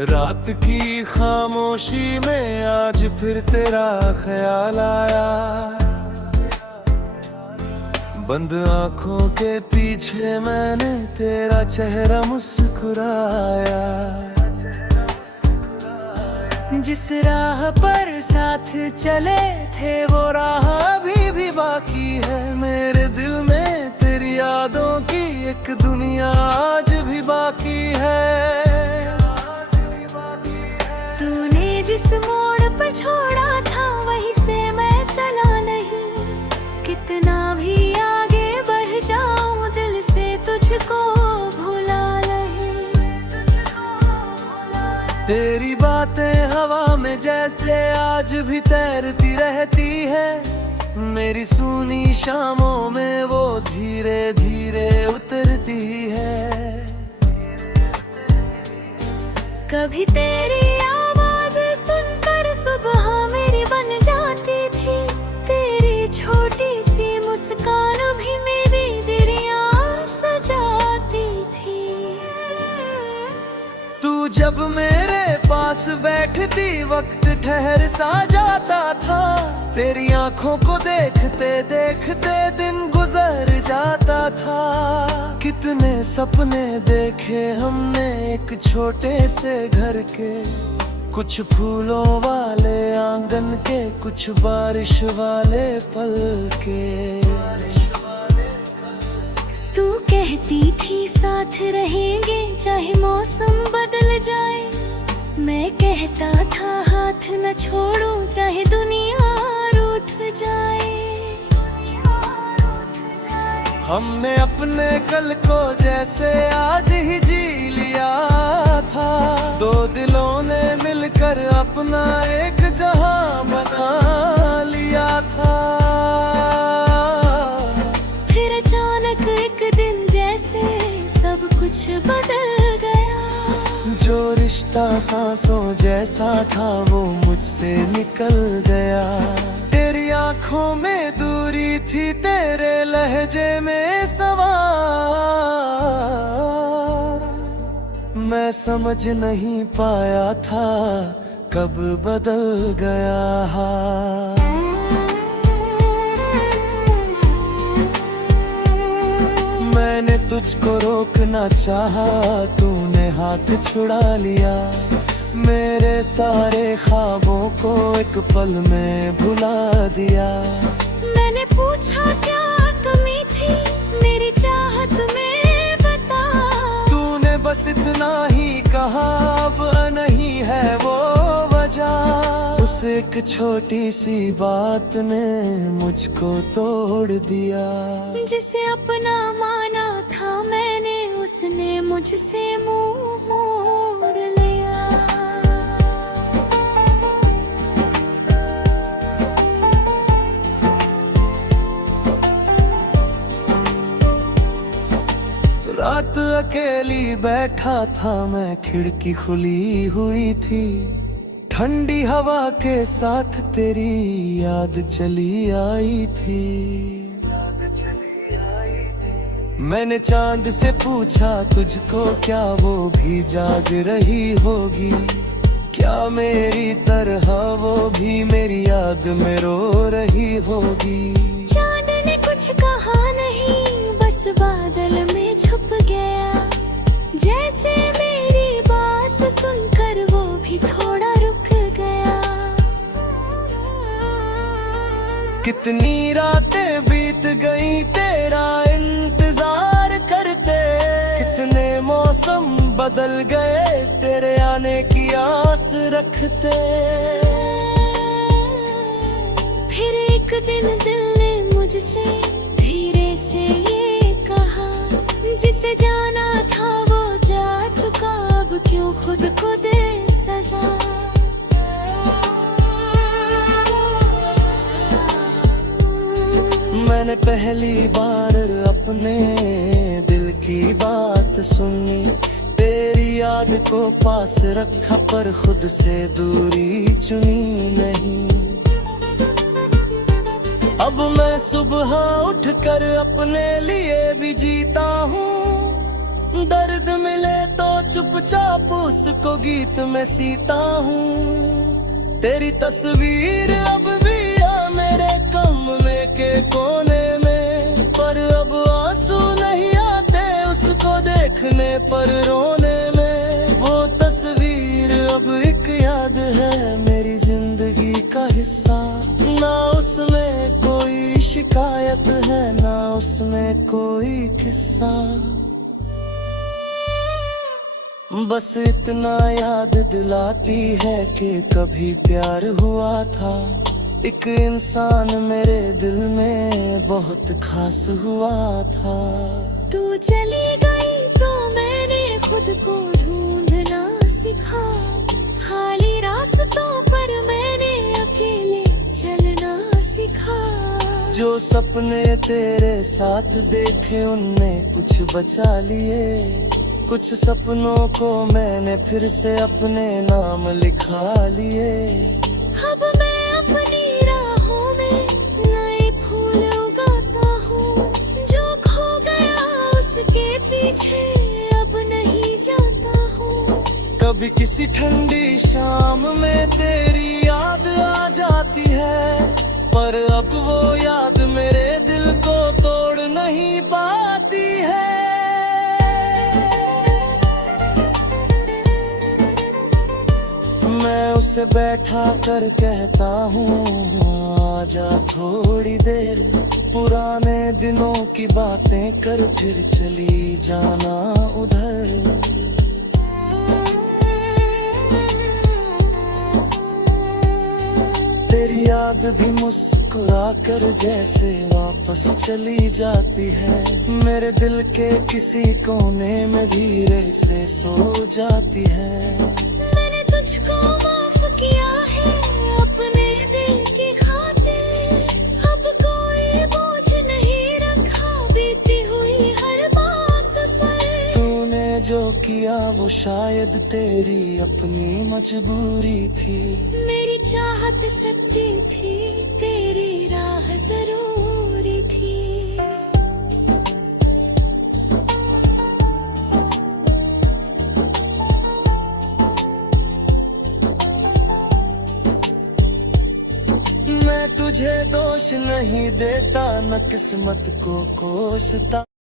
रात की खामोशी में आज फिर तेरा ख्याल आया। बंद आंखों के पीछे मैंने तेरा चेहरा मुस्कुराया। जिस राह पर साथ चले थे वो राह अभी भी बाकी है। मेरे दिल में तेरी यादों की एक दुनिया आज भी बाकी है। तूने जिस मोड़ पर छोड़ा था वहीं से मैं चला नहीं। कितना भी आगे बढ़ जाऊं दिल से तुझको भुला नहीं। तेरी बातें हवा में जैसे आज भी तैरती रहती है। मेरी सूनी शामों में वो धीरे धीरे उतरती है। कभी तेरी आवाज सुनकर सुबह मेरी बन जाती थी। तेरी छोटी सी मुस्कान भी मेरी दिरियां सजाती थी। तू जब मेरे पास बैठती वक्त ठहर सा जाता था। तेरी आंखों को देखते देखते दिन गुजर जाता था। कितने सपने देखे हमने एक छोटे से घर के। कुछ फूलों वाले आंगन के, कुछ बारिश वाले पल के। तू कहती थी साथ रहेंगे चाहे मौसम बदल जाए। मैं कहता था हाथ न छोड़ूं चाहे दुनिया रूठ जाए। हमने अपने कल को जैसे आज ही जी लिया था। दो दिलों ने मिलकर अपना एक जहां बना लिया था। फिर अचानक एक दिन जैसे सब कुछ बदल गया। जो रिश्ता सांसों जैसा था वो मुझसे निकल गया। तेरी आंखों में दूरी थी, तेरे लहजे में सवाल। मैं समझ नहीं पाया था कब बदल गया। मैंने तुझको रोकना चाहा, तूने हाथ छुड़ा लिया। मेरे सारे ख्वाबों को एक पल में भुला दिया। मैंने पूछा क्या कमी थी मेरी चाहत में बता। तूने बस इतना ही कहा, अब नहीं है वो वजह। उस एक छोटी सी बात ने मुझको तोड़ दिया। जिसे अपना माना था मैंने उसने मुझसे मुंह मोड़ लिया। रात अकेली बैठा था मैं, खिड़की खुली हुई थी। ठंडी हवा के साथ तेरी याद चली आई थी। मैंने चांद से पूछा तुझको क्या वो भी जाग रही होगी। क्या मेरी तरह वो भी मेरी याद में रो रही होगी। चांद ने कुछ कहा नहीं, बस बादल में छुप गया। जैसे मेरी बात सुनकर वो भी थोड़ा रुक गया। कितनी रातें बीत गई तेरा इंतजार करते। कितने मौसम बदल गए तेरे आने की आस रखते। फिर एक दिन दिल ने मुझसे धीरे से ये कहा। जिसे जाना था वो जा चुका, अब क्यों खुद को दे सजा। मैंने पहली बार अपने दिल की बात सुनी। तेरी याद को पास रखा पर खुद से दूरी चुनी नहीं। अब मैं सुबह उठकर अपने लिए भी जीता हूँ। दर्द मिले तो चुपचाप उसको गीत में सीता हूँ। तेरी तस्वीर अब भी आ मेरे कमरे के कोने में, पर अब आंसू नहीं आते उसको देखने पर रोने में। वो तस्वीर अब एक याद है मेरी जिंदगी का हिस्सा, ना उसमें कोई शिकायत है ना उसमें कोई किस्सा। बस इतना याद दिलाती है कि कभी प्यार हुआ था, एक इंसान मेरे दिल में बहुत खास हुआ था। तू चली गई तो मैंने खुद को ढूंढना सीखा, खाली रास्तों पर मैंने अकेले चलना सीखा। जो सपने तेरे साथ देखे उनने कुछ बचा लिए, कुछ सपनों को मैंने फिर से अपने नाम लिखा लिए। अब मैं अपनी राहों में नए फूल उगाता हूँ, जो खो गया उसके पीछे अब नहीं जाता हूँ। कभी किसी ठंडी शाम में तेरी याद आ जाती है, पर अब वो याद मेरे दिल को तोड़ नहीं पाती है। मैं उसे बैठा कर कहता हूँ आजा थोड़ी देर, पुराने दिनों की बातें कर फिर चली जाना उधर। तेरी याद भी मुस्कुरा कर जैसे वापस चली जाती है, मेरे दिल के किसी कोने में धीरे से सो जाती है। मैंने तुझको माफ किया है अपने दिल की खातिर, अब कोई बोझ नहीं रखा बीती हुई हर बात पर। तूने जो किया वो शायद तेरी अपनी मजबूरी थी, मेरी चाहत सच्ची थी, तेरी राह जरूरी थी। मैं तुझे दोष नहीं देता, न किस्मत को कोसता।